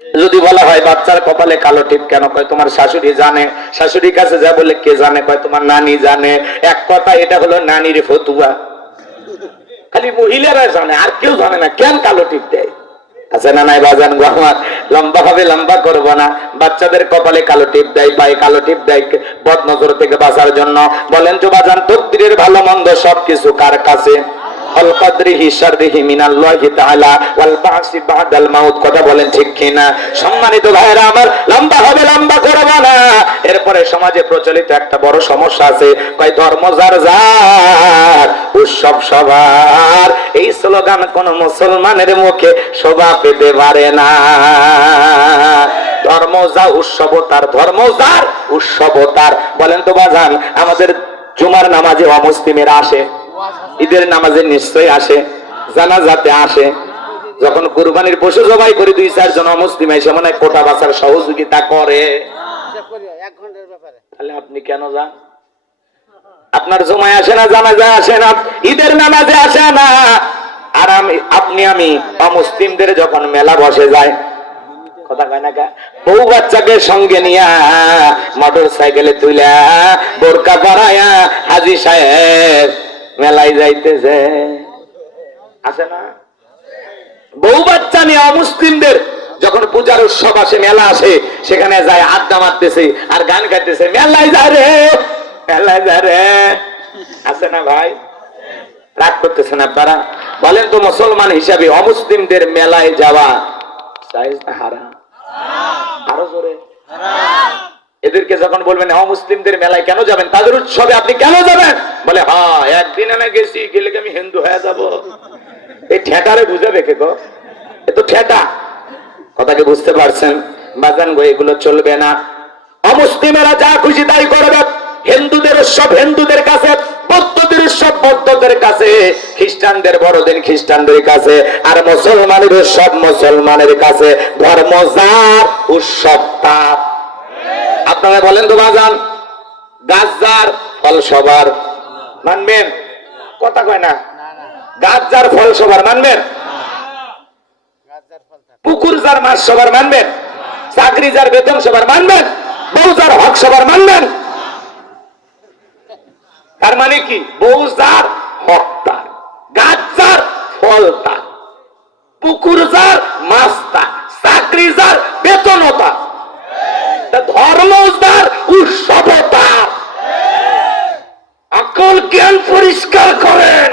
যদি বলা হয় বাচ্চার কপালে কালো টিপ কেন, কয় তোমার শাশুড়ি জানে। শাশুড়ির কাছে যা বলে কে জানে, কয় তোমার নানি জানে। এক কথা, এটা হলো নানির ফতুয়া, খালি মহিলারা জানে, আর কেউ জানে না কেন কালো টিপ দেয়। আছে না নাই বাজান গো আমার? লম্বা হবে, লম্বা করবো না। বাচ্চাদের কপালে কালো টিপ দেয়, পায়ে কালো টিপ দেয় বদনজর থেকে বাঁচার জন্য। বলেন তো বাজান, তকদিরের ভালো মন্দ সবকিছু কার কাছে? কথা বলেন ঠিক কিনা? সম্মানিত ভাইরা আমার, লম্বা হবে, লম্বা করবো না। এরপরে সমাজে প্রচলিত একটা বড় সমস্যা আছে, কয় ধর্ম যার যার, উৎসব সবার। এই স্লোগান কোন মুসলমানের মুখে শোভা পেতে পারে না। ধর্ম যা উৎসব তার, ধর্ম যার উৎসব তার। বলেন তো বাজান, আমাদের জুমার নামাজে অমুসলিমেরা আসে, ঈদের নামাজে নিশ্চয় আসে, জানাজাতে আসে। যখন কুরবানির পশু জবাই করে 2-4 জন অমুসলিম এসে মনে কোটা বাঁচার সহযোগিতা করে, তাহলে আপনি কেন যান? আপনার জমায় আসে না, জানাজায় আসে না, ঈদের নামাজে আসে না। আর আমি অমুসলিমদের যখন মেলা বসে যায়, কথা কয় না, বউ বাচ্চাকে সঙ্গে নিয়া মোটর সাইকেলে তুইলা বোরকা পরায়া হাজী সাহেব মেলায় যাইতেছে, আছে না? বউ বাচ্চা নিয়ে অমুসলিমদের যখন পূজার উৎসব আসে, মেলা আসে, সেখানে যায় আড্ডা মারতেছে আর গান গাইতেছে, মেলায় যা রে, মেলায় যা রে। আছে না ভাই? রাগ করতেছেন আপনারা? বলেন তো মুসলমান হিসাবে অমুসলিমদের মেলায় যাওয়া জায়েজ না হারাম? আরো জোরে। এদেরকে যখন বলবেন অমুসলিমদের মেলায় কেন যাবেন, তাদের উৎসবে আপনি কেন যাবেন? বলে হ্যাঁ, একদিন আমি গেছি, গেলে আমি হিন্দু হয়ে যাব। এই ঠেটারে বুঝাবে কে গো? এ তো ঠেটা। কথাকে বুঝতে পারছেন বাজান গো? এগুলো চলবে না। অমুসলিমেরা যা খুশি তাই করবে। হিন্দুদের উৎসব হিন্দুদের কাছে, বৌদ্ধদের উৎসব বৌদ্ধদের কাছে, খ্রিস্টানদের বড়দিন খ্রিস্টানদের কাছে, আর মুসলমানের উৎসব মুসলমানের কাছে। ধর্ম যার, উৎসব তার। আপনারা বলেন তো বাজান, গাছ যার, ফল সবার, মানবেন? কথা কয় না। গাছ যার, ফল সবার, মানবেন? পুকুর যার, মাছ সবার, মানবেন? চাকরি যার, বেতন সবার, মানবেন? বউ যার, হক সবার, মানবেন? তার মানে কি? বউ যার, হক তার, গাছ যার, ফল তার, পুকুর যার, মাছ তার, চাকরি যার, বেতন তার, ধর্ম যার, উৎসব তার। আকল জ্ঞান পরিষ্কার করেন।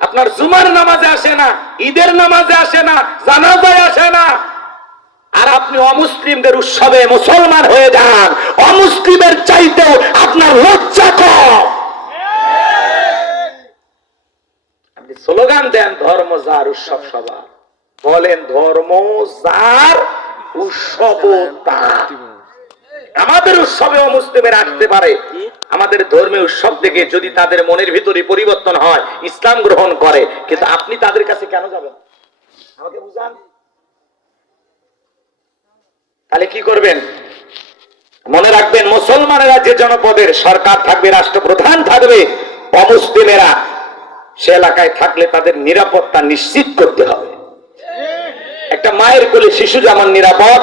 আপনার জুমার নামাজে আসে না, ঈদের নামাজে আসে না, জানাজায় আসে না, আর আপনি অমুসলিমদের উৎসবে মুসলমান হয়ে যান। অমুসলিমের চাইতেও আপনার লজ্জা কম। আপনি স্লোগান দেন ধর্ম যার, উৎসব সবার। বলেন ধর্ম যার, উৎসব তার। আমাদের উৎসবে অমুসলিমের আসতে পারে, আমাদের ধর্মীয় উৎসব থেকে যদি তাদের মনের ভিতরে পরিবর্তন হয়, ইসলাম গ্রহণ করে, কিন্তু আপনি তাদের কাছে কেন যাবেন? আমাকে বুঝান। তাহলে কি করবেন? মনে রাখবেন, মুসলমানেরা যে জনপদের সরকার থাকবে, রাষ্ট্রপ্রধান থাকবে, অমুসলিমেরা সে এলাকায় থাকলে তাদের নিরাপত্তা নিশ্চিত করতে হবে। একটা মায়ের কোলে শিশু যেমন নিরাপদ,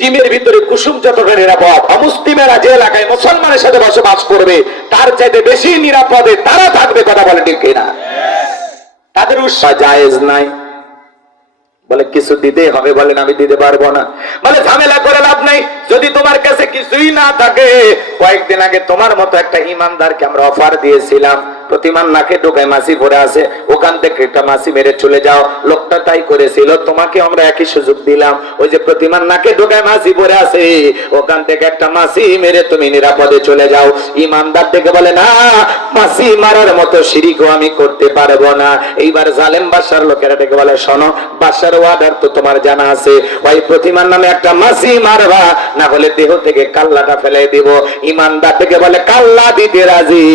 ডিমের ভিতরে কুসুম যতটা নিরাপদ, অমুসলিমেরা যে এলাকায় মুসলমানের সাথে বসবাস করবে তার চাইতে বেশি নিরাপদে তারা থাকবে। কথা বলে ঠিক কিনা? তাদের উৎসাহ জায়েজ নাই। বলে কিছু দিতে হবে, বলেন আমি দিতে পারবো না। বলে ঝামেলা করে লাভ নাই, যদি তোমার কাছে কিছুই না থাকে। কয়েকদিন আগে তোমার মতো একটা ইমানদারকে আমরা অফার দিয়েছিলাম, প্রতিমার নাকে ঢোকায় মাছি পড়ে আছে, ওখান থেকে একটা মাছি মেরে চলে যাও। লোকটা তাই করেছিল, তোমাকে আমরা একই সুযোগ দিলাম। ওই যে প্রতিমার নাকে ঢোকায় মাছি পড়ে আছে, ওখান থেকে একটা মাছি মেরে তুমি নিরাপদে চলে যাও। ইমানদার থেকে বলে না, মাছি মারার মতো শিরকও আমি করতে পারবো না। এইবার জালেম বাদশার লোকেরা ডেকে বলে, শোনো, বাদশার ওয়ার্ডার তো তোমার জানা আছে, ওই প্রতিমার নামে একটা মাছি মারবা, না হলে দেহ থেকে কাল্লাটা ফেলে দিব। ইমানদার থেকে বলে, কাল্লা দিতে রাজি,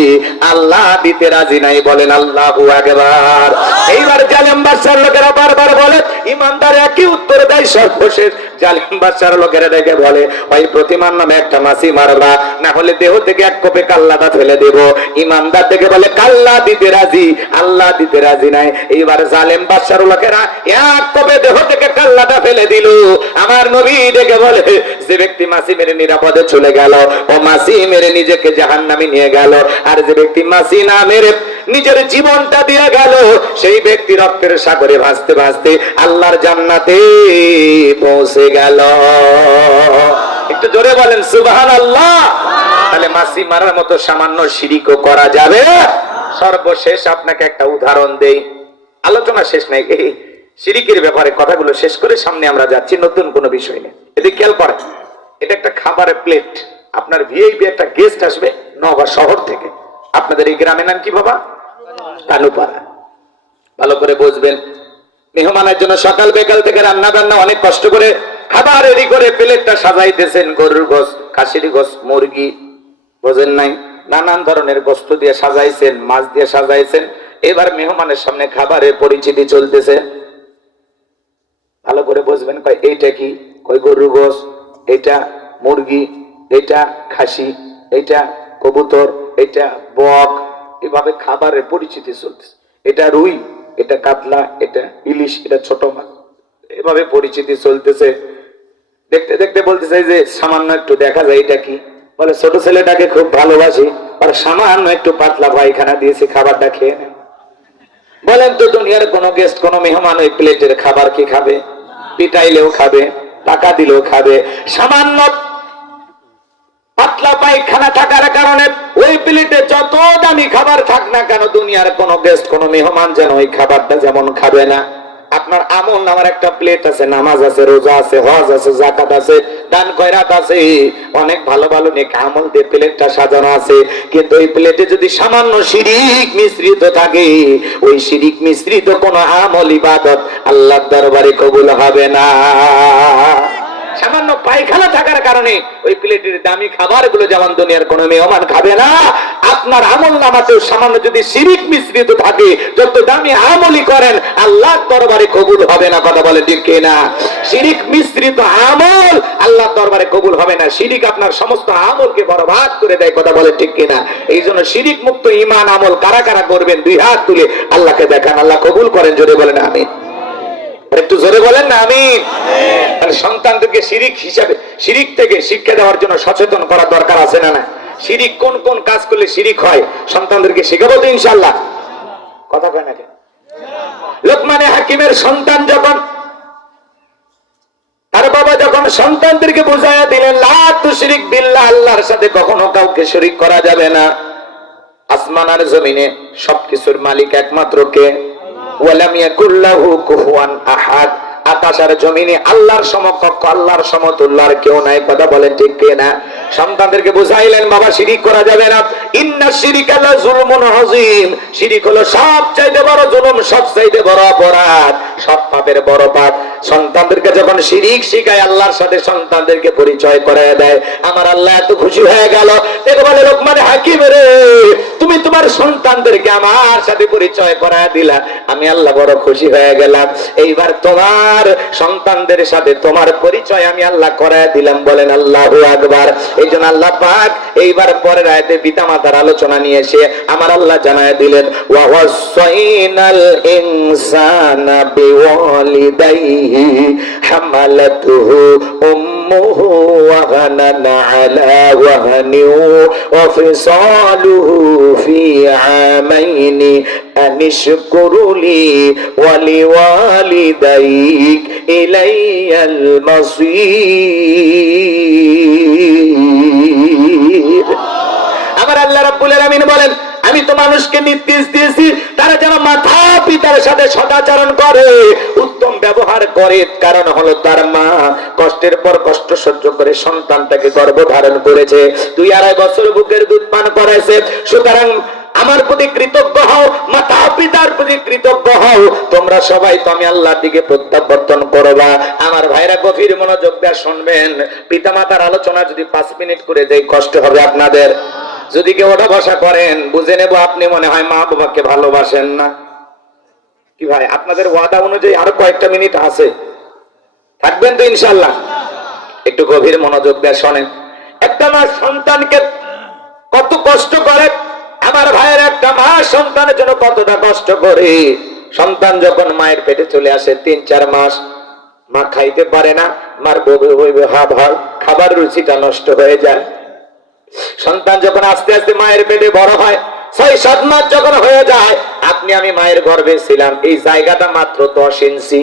আল্লাহ দিতে রাজি নাই, বলেন আল্লাহু আকবার। এইবার জালেম বাদশার লোকেরা বারবার বলে, ইমানদার একই উত্তর দেয়। সর্বশেষ জালেম বাদশার লোকেরা ডেকে বলে, ওই প্রতিমার নামে একটা মাছি মারবা, না হলে দেহ থেকে এক কোপে কাল্লাটা ফেলে দেব। ইমানদার থেকে বলে, কাল্লা দিতে রাজি, আল্লাহ দিতে রাজি নাই। এইবার জালেম বাদশার লোকেরা এক কোপে দেহ থেকে কাল্লাটা ফেলে দিল। আমার নবী ডেকে বলে, যে ব্যক্তি মাছি মেরে নিরাপদে চলে গেল, ও মাছি মেরে নিজেকে জাহান্নামে নিয়ে গেল, আর যে ব্যক্তি মাছি না মেরে নিজের জীবনটা দিয়ে গেল, সেই ব্যক্তি রক্তের সাগরে ভাসতে ভাসতে আল্লাহর জান্নাতে পৌঁছে গেল। একটু জোরে বলেন সুবহানাল্লাহ। তাহলে মাছি মারার মতো সামান্য শিরকও করা যাবে। সর্বশেষ আপনাকে একটা উদাহরণ দেই, আলোচনা শেষ নাই, এই শিরকের ব্যাপারে কথাগুলো শেষ করে সামনে আমরা যাচ্ছি নতুন কোনো বিষয় নিয়ে। এদিকে খেয়াল করেন, এটা একটা খাবারের প্লেট। আপনার ভিআইপি একটা গেস্ট আসবে নওগাঁ শহর থেকে। আপনাদের এই গ্রামের নাম কি বাবা? কানুপাড়া। ভালো করে বুঝবেন, মেহমানের জন্য সকাল বিকাল থেকে রান্না বান্না অনেক কষ্ট করে খাবার রেডি করে প্লেটটা সাজাইতেছেন। গরুর গোস, খাসির গোস, মুরগি, বোঝেন নাই, নানান ধরনের গোস্ত দিয়ে সাজাইছেন, মাছ দিয়ে সাজাইছেন। এবার মেহমানের সামনে খাবারের পরিচিতি চলতেছে। ভালো করে বুঝবেন, কয় এইটা কি? কয় গরুর গোস, এটা মুরগি, এটা খাসি, এটা কবুতর, এটা বক। এভাবে খাবারের পরিচিতি চলতেছে। এটা রুই, এটা কাতলা, এটা ইলিশ, এটা ছোট মাছ, এভাবে পরিচিতি চলতেছে। দেখতে দেখতে বলতেছে যে সামান্য একটু দেখা যায়, এটা কি? বলে ছোট ছেলেটাকে খুব ভালোবাসি, আর সামান্য একটু পাতলা পায়খানা দিয়েছি, খাবারটা খেয়ে নেন। বলেন তো, দুনিয়ার কোন গেস্ট, কোন মেহমান ওই প্লেটের খাবার কি খাবে? পিটাইলেও খাবে, টাকা দিলেও খাবে। সামান্য পাতলা পায়খানা থাকার কারণে ওই প্লেটে যত দামি খাবার থাক না কেন, দুনিয়ার কোন গেস্ট, কোন মেহমান যেন ওই খাবারটা যেমন খাবে না। আপনার আমল নামার একটা প্লেট আছে, নামাজ আছে, রোজা আছে, হজ আছে, যাকাত আছে, দান খয়রাত আছে, অনেক ভালো ভালো নেক আমল দিয়ে প্লেটটা সাজানো আছে। কিন্তু ওই প্লেটে যদি সামান্য শিরিক মিশ্রিত থাকে, ওই শিরিক মিশ্রিত কোন আমল ইবাদত আল্লাহর দরবারে কবুল হবে না। সামান্য পায়খানা থাকার কারণে ওই প্লেটের দামি খাবার গুলো যেমন দুনিয়ার কোন মেহমান খাবে না, আপনার আমল নামাতেও সামান্য যদি শিরিক মিশ্রিত থাকে, যত দামি আমলই করেন আল্লাহর দরবারে কবুল হবে না। কথা বলে ঠিক কিনা? শিরিক মিশ্রিত আমল আল্লাহর দরবারে কবুল হবে না। শিরিক আপনার সমস্ত আমলকে বরবাদ করে দেয়। কথা বলে ঠিক কিনা? এই জন্য শিরিক মুক্ত ঈমান আমল কারা কারা করবেন, দুই হাত তুলে আল্লাহকে দেখান, আল্লাহ কবুল করেন। জোরে বলেন আমিন। একটু জোরে বলেন না আমিন। তাহলে সন্তানদেরকে শিরিক হিসাবে, শিরিক থেকে শিক্ষা দেওয়ার জন্য সচেতন করা দরকার আছে না? না, শিরিক কোন কোন কাজ করলে শিরিক হয় সন্তানদেরকে শেখাবো তো ইনশাআল্লাহ। কথা কয় না কেন? লোকমানে হাকিমের সন্তান যখন, তার বাবা যখন সন্তানদেরকে বুঝাইয়া দিলেন, লা তুশরিক বিল্লাহ, আল্লাহর সাথে কখনো কাউকে শরীক করা যাবে না। আসমান আর জমিনে সবকিছুর মালিক একমাত্র কে? ওয়ালাম ইয়াকুল্লাহু কুফুয়ান আহাদ। আকাশ আর জমিনে আল্লাহর সমকক্ষ, আল্লাহর সমতুল্য আর কেউ নাই। কথা বলেন ঠিক কিনা? সন্তানদেরকে বুঝাইলেন, বাবা শিরিক করা যাবে না। ইন্না শিরিকা লা যুলমুন আযীম। শিরিক হলো সবচাইতে বড় জুলুম, সবচাইতে বড় অপরাধ, সব পাপের বড় পাপ। সন্তানদেরকে যখন শিরিক শিখায়, আল্লাহর সাথে সন্তানদেরকে পরিচয় করায় দেয়, আমার আল্লাহ এত খুশি হয়ে গেল। দেখো বলে, লোকমান হাকিম রে, তুমি তোমার সন্তানদেরকে আমার সাথে পরিচয় করায় দিলা, আমি আল্লাহ বড় খুশি হয়ে গেলাম। এইবার তোমার সন্তানদের সাথে তোমার পরিচয় আমি আল্লাহ করায় দিলাম। বলেন আল্লাহু আকবার। এই জন্য আল্লাহ পাক এইবার পরের আয়াতে পিতামাতার আলোচনা নিয়ে এসে আমার আল্লাহ জানায় দিলেন, ওয়া ওয়াসাইনাল ইনসানা বিওয়ালিদাইহি হামালাতুহু উম্মুহু ওয়াহানান আলা ওয়াহনিন ওয়া ফিসালুহু ফি আমাইনি আনিশকুরুলি ওয়া লিওয়ালিদাইক ইলাইয়াল মাসীর। আমার আল্লাহ রাব্বুল আলামিন বলেন, আমি তো মানুষকে নির্দেশ দিয়েছি তারা যেন মাতা পিতার সাথে সদাচরণ করে, উত্তম ব্যবহার করে। কারণ হলো তার মা কষ্টের পর কষ্ট সহ্য করে সন্তানটাকে গর্ভধারণ করেছে, 2-2.5 বছর বুকের দুধ পান করাইছে। সুতরাং আমার প্রতি কৃতজ্ঞ হও, মাতা পিতার প্রতি কৃতজ্ঞ হও। তোমরা সবাই তো আমি আল্লাহর দিকে প্রত্যাবর্তন করবা। আমার ভাইরা গভীর মনোযোগ দিয়ে শুনবেন। পিতা মাতার আলোচনা যদি 5 মিনিট করে দেই কষ্ট হবে আপনাদের। যদি কেউ ওঠা বসা করেন বুঝে নেব আপনি মনে হয় মা বাবাকে ভালোবাসেন না। কি ভাই, আপনাদের ওয়াদা অনুযায়ী আরো কয়েকটা মিনিট আছে, থাকবেন তো ইনশাল্লাহ? একটু গভীর মনোযোগ দিয়ে শোনেন। একটা মা সন্তানকে কত কষ্ট করে, আমার ভাইয়ের একটা মা সন্তানের জন্য কতটা কষ্ট করে। সন্তান যখন মায়ের পেটে চলে আসে 3-4 মাস, মা খাইতে পারে না, মার বইবে হাব হাব, খাবার রুচিটা নষ্ট হয়ে যায়। সন্তান যখন আস্তে আস্তে মায়ের পেটে বড় হয়, 6-7 মাস যখন হয়ে যায়, আপনি আমি মায়ের গর্ভে ছিলাম, এই জায়গাটা মাত্র 10 ইঞ্চি।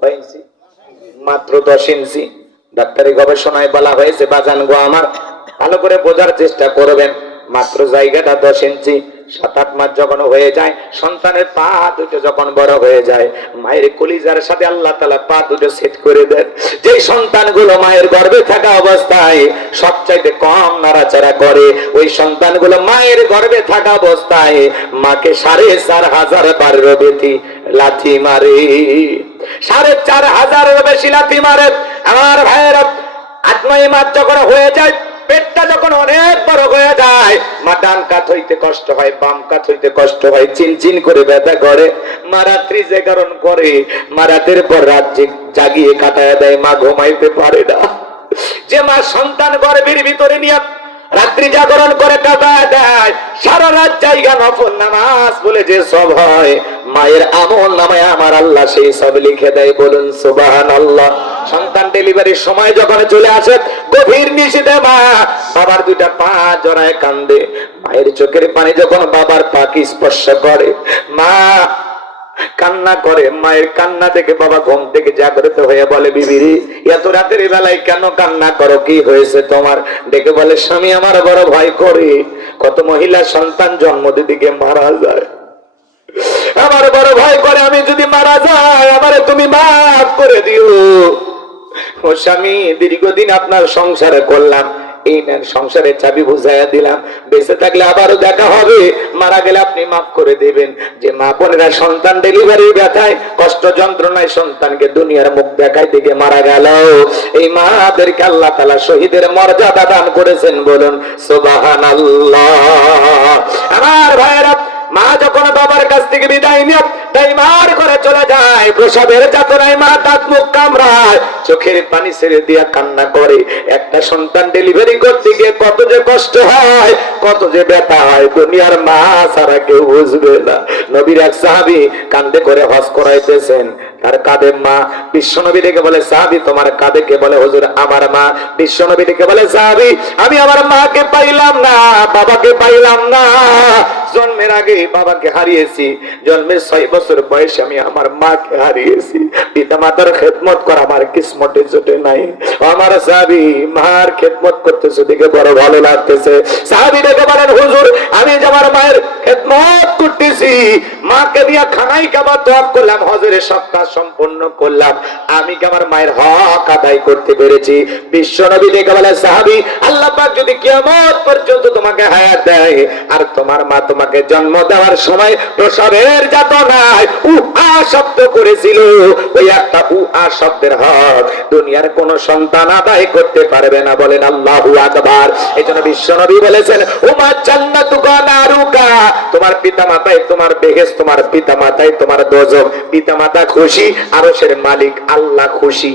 কয় ইঞ্চি? মাত্র 10 ইঞ্চি। ডাক্তারি গবেষণায় বলা হয়েছে, বাজান গো আমার, ভালো করে বোঝার চেষ্টা করবেন, মাত্র জায়গাটা 10 ইঞ্চি। 7-8 মাস যখন হয়ে যায়, সন্তানের পা দুটো যখন বড় হয়ে যায়, মায়ের কলিজার সাথে আল্লাহ তাআলা পা দুটো সেট করে দেন। যেই সন্তানগুলো মায়ের গর্ভে থাকা অবস্থায় সবচাইতে কম নাড়াচাড়া করে, ওই সন্তানগুলো মায়ের গর্ভে থাকা অবস্থায় মাকে 4,500 বার বেশি লাথি মারে। 4,500 বেশি লাথি মারে। আমার ভাইয়েরা 8-9 মাস যখন হয়ে যায়, পেটটা যখন অনেক বড় হয়ে যায়, মা ডান কাত হইতে কষ্ট হয়, বাম কাত হইতে কষ্ট হয়, চিনচিন করে ব্যথা করে। মা রাত্রি জাগরণ করে, মা রাতের পর রাত জাগিয়ে কাটায় দেয়, মা ঘুমাইতে পারে না। যে মা সন্তান গর্ভের ভিতরে নিয়ে রাত্রি জাগরণ করে কাটায় দেয়, সারা রাত জায়গা নফল নামাজ বলে যে সব হয়, মায়ের আমল নামায় আমার আল্লাহ সেই সব লিখে দেয়। বলুন সুবহানাল্লাহ। সন্তান ডেলিভারির সময় যখন চলে আসে, গভীর নিশীথে মা বাবার 2টা পা জড়ায় কান্দে। মায়ের চোখের পানি যখন বাবার পাকে স্পর্শ করে, মা কান্না করে। মায়ের কান্না দেখে বাবা ঘুম থেকে জাগ্রত হয়ে বলে, বিবিরে এত রাতের বেলায় কেন কান্না করো, কি হয়েছে তোমার? ডেকে বলে, স্বামী আমার বড় ভয় করে, কত মহিলা সন্তান জন্ম দিতে মারা যায়, আমার বড় ভয় করে আমি যদি মারা যাই আমারে তুমি মাফ করে দিও। ও স্বামী, দীর্ঘদিন আপনার সংসারে করলাম, এই নেন সংসারের চাবি বুঝাইয়া দিলাম, বেঁচে থাকলে আবারও দেখা হবে, মারা গেলে আপনি মাফ করে দেবেন। যে মা বোনেরা সন্তান ডেলিভারি ব্যথায় কষ্ট যন্ত্রণায় সন্তানকে দুনিয়ার মুখ দেখাই থেকে মারা গেল, এই মাদেরকে আল্লাহ তাআলা শহীদের মর্যাদা দান করেছেন। বলুন সুবহানাল্লাহ। আমার ভাইরা, মা যখন বাবার কাছ থেকে বিদায় নিয়ে তাই মার ঘরে চলে যায়, প্রসবের যাতনায় মা দাঁত মুখ কামড়ায়, চোখের পানি ছেড়ে দিয়া কান্না করে। একটা সন্তান ডেলিভারি করতে গিয়ে কত যে কষ্ট হয়, কত যে ব্যথা হয়, দুনিয়ার মা ছাড়া কেউ বুঝবে না। নবীর এক সাহাবী কান্দে করে হজ করাইতেছেন, তার কাঁধে মা। বিশ্বনবী ডেকে বলে, সাহাবী তোমার কাঁধে কে? বলে, হুজুর আমার মা। বিশ্বনবী ডেকে বলে, সাহাবী আমি আমার মাকে পাইলাম না, বাবাকে পাইলাম না। জন্মের আগে বাবাকে হারিয়েছি, জন্মের 6 বছর বয়সে আমি আমার মাকে হারিয়েছি। পিতা মাতার খেদমত করা আমার কিসমতে জোটে নাই। আমার সাহাবী মার খেদমত করতেছে দেখে বড় ভালো লাগতেছে। সাহাবী ডেকে বলেন, হুজুর আমি যে আমার মায়ের খেদমত করতেছি, মাকে নিয়ে খানাই কাবা তওয়াফ করলাম, হজের সব কাজ সম্পন্ন করলাম, আমি কি আমার মায়ের হক আদায় করতে পেরেছি? বিশ্বনবী ডেকে বলে, সাহাবী আল্লাহ পাক যদি কিয়ামত পর্যন্ত তোমাকে হায়াত দেয় আর তোমার মা তোমাকে জন্ম দেওয়ার সময় প্রসবের যাতনায় উহা শব্দ করেছিল, ওই একটা উহা শব্দের হক দুনিয়ার কোন সন্তান আদায় করতে পারবে না। বলেন আল্লাহু আকবার। এইজন্য বিশ্বনবী বলেছেন, উমা জান্নাতুকা নারুকা, তোমার পিতামাতাই তোমার বেহেশত, তোমার পিতামাতাই তোমার দোজখ। পিতামাতা খুশি, আরশের মালিক আল্লাহ খুশি।